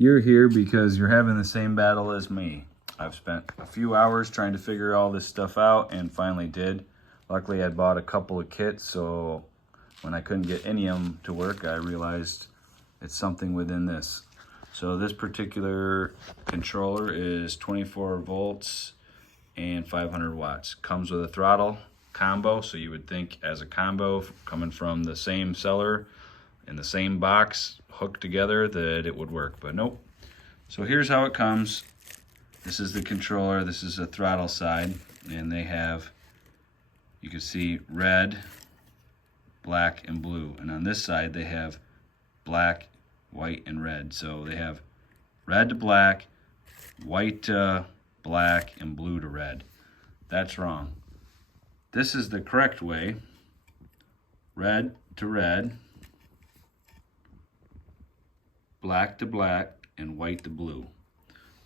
You're here because you're having the same battle as me. I've spent a few hours trying to figure all this stuff out and finally did. Luckily, I bought a couple of kits, so when I couldn't get any of them to work, I realized it's something within this. So this particular controller is 24 volts and 500 watts. Comes with a throttle combo, so you would think as a combo coming from the same seller in the same box hooked together that it would work, but nope. So here's how it comes. This is the controller, this is the throttle side, and they have, you can see red, black, and blue. And on this side they have black, white, and red. So they have red to black, white to black, and blue to red. That's wrong. This is the correct way. Red to red, black to black, and white to blue.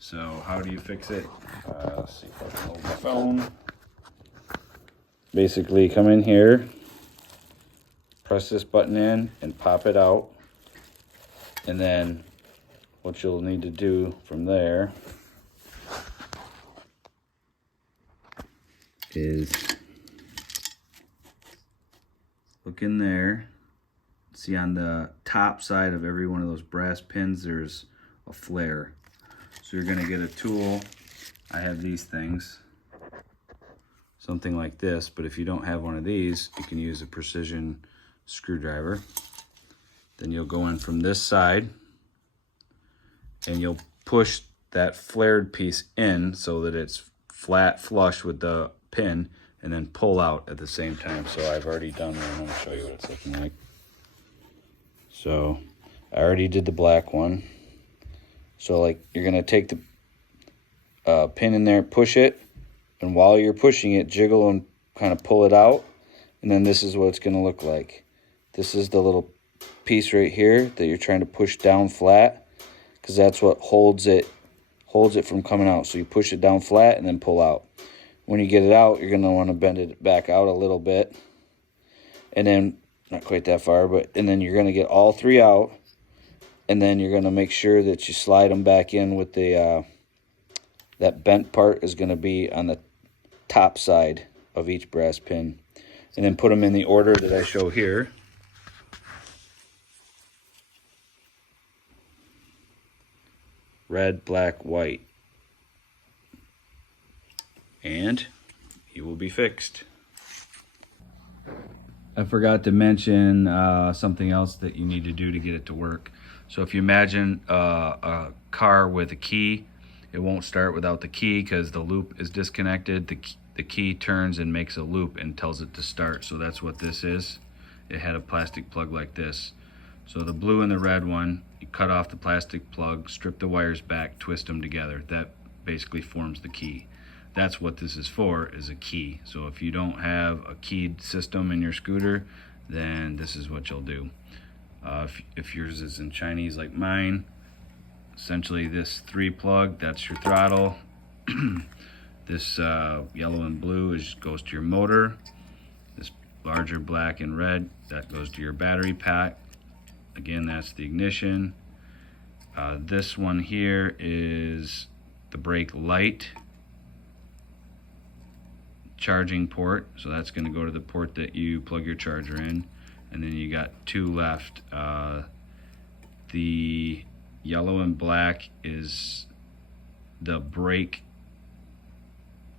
So how do you fix it? Let's see if I can hold my phone. Basically come in here, press this button in and pop it out. And then what you'll need to do from there is look in there. See, on the top side of every one of those brass pins, there's a flare. So you're gonna get a tool. I have these things, something like this, but if you don't have one of these, you can use a precision screwdriver. Then you'll go in from this side and you'll push that flared piece in so that it's flat flush with the pin, and then pull out at the same time. So I've already done one. I'm gonna show you what it's looking like. So I already did the black one. So like you're gonna take the pin in there, push it, and while you're pushing it, jiggle and kind of pull it out. And then this is what it's gonna look like. This is the little piece right here that you're trying to push down flat, because that's what holds it from coming out. So you push it down flat and then pull out. When you get it out, you're gonna want to bend it back out a little bit, and then not quite that far, and then you're gonna get all three out, and then you're gonna make sure that you slide them back in with the that bent part is gonna be on the top side of each brass pin, and then put them in the order that I show here. Red, black, white. And you will be fixed. I forgot to mention something else that you need to do to get it to work. So if you imagine a car with a key, it won't start without the key because the loop is disconnected. The key turns and makes a loop and tells it to start. So that's what this is. It had a plastic plug like this. So the blue and the red one, you cut off the plastic plug, strip the wires back, twist them together. That basically forms the key. That's what this is for, is a key. So if you don't have a keyed system in your scooter, then this is what you'll do. If yours is in Chinese like mine, essentially this 3 plug, that's your throttle. This yellow and blue goes to your motor. This larger black and red, that goes to your battery pack. Again, that's the ignition. This one here is the brake light charging port, so that's going to go to the port that you plug your charger in. And then you got 2 left. The yellow and black is the brake,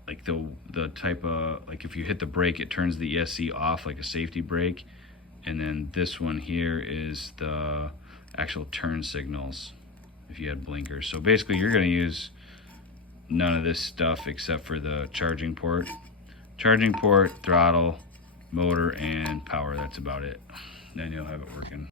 like the type of, like if you hit the brake it turns the ESC off like a safety brake. And then this one here is the actual turn signals if you had blinkers. So basically you're going to use none of this stuff except for the charging port, throttle, motor, and power. That's about it. Then you'll have it working.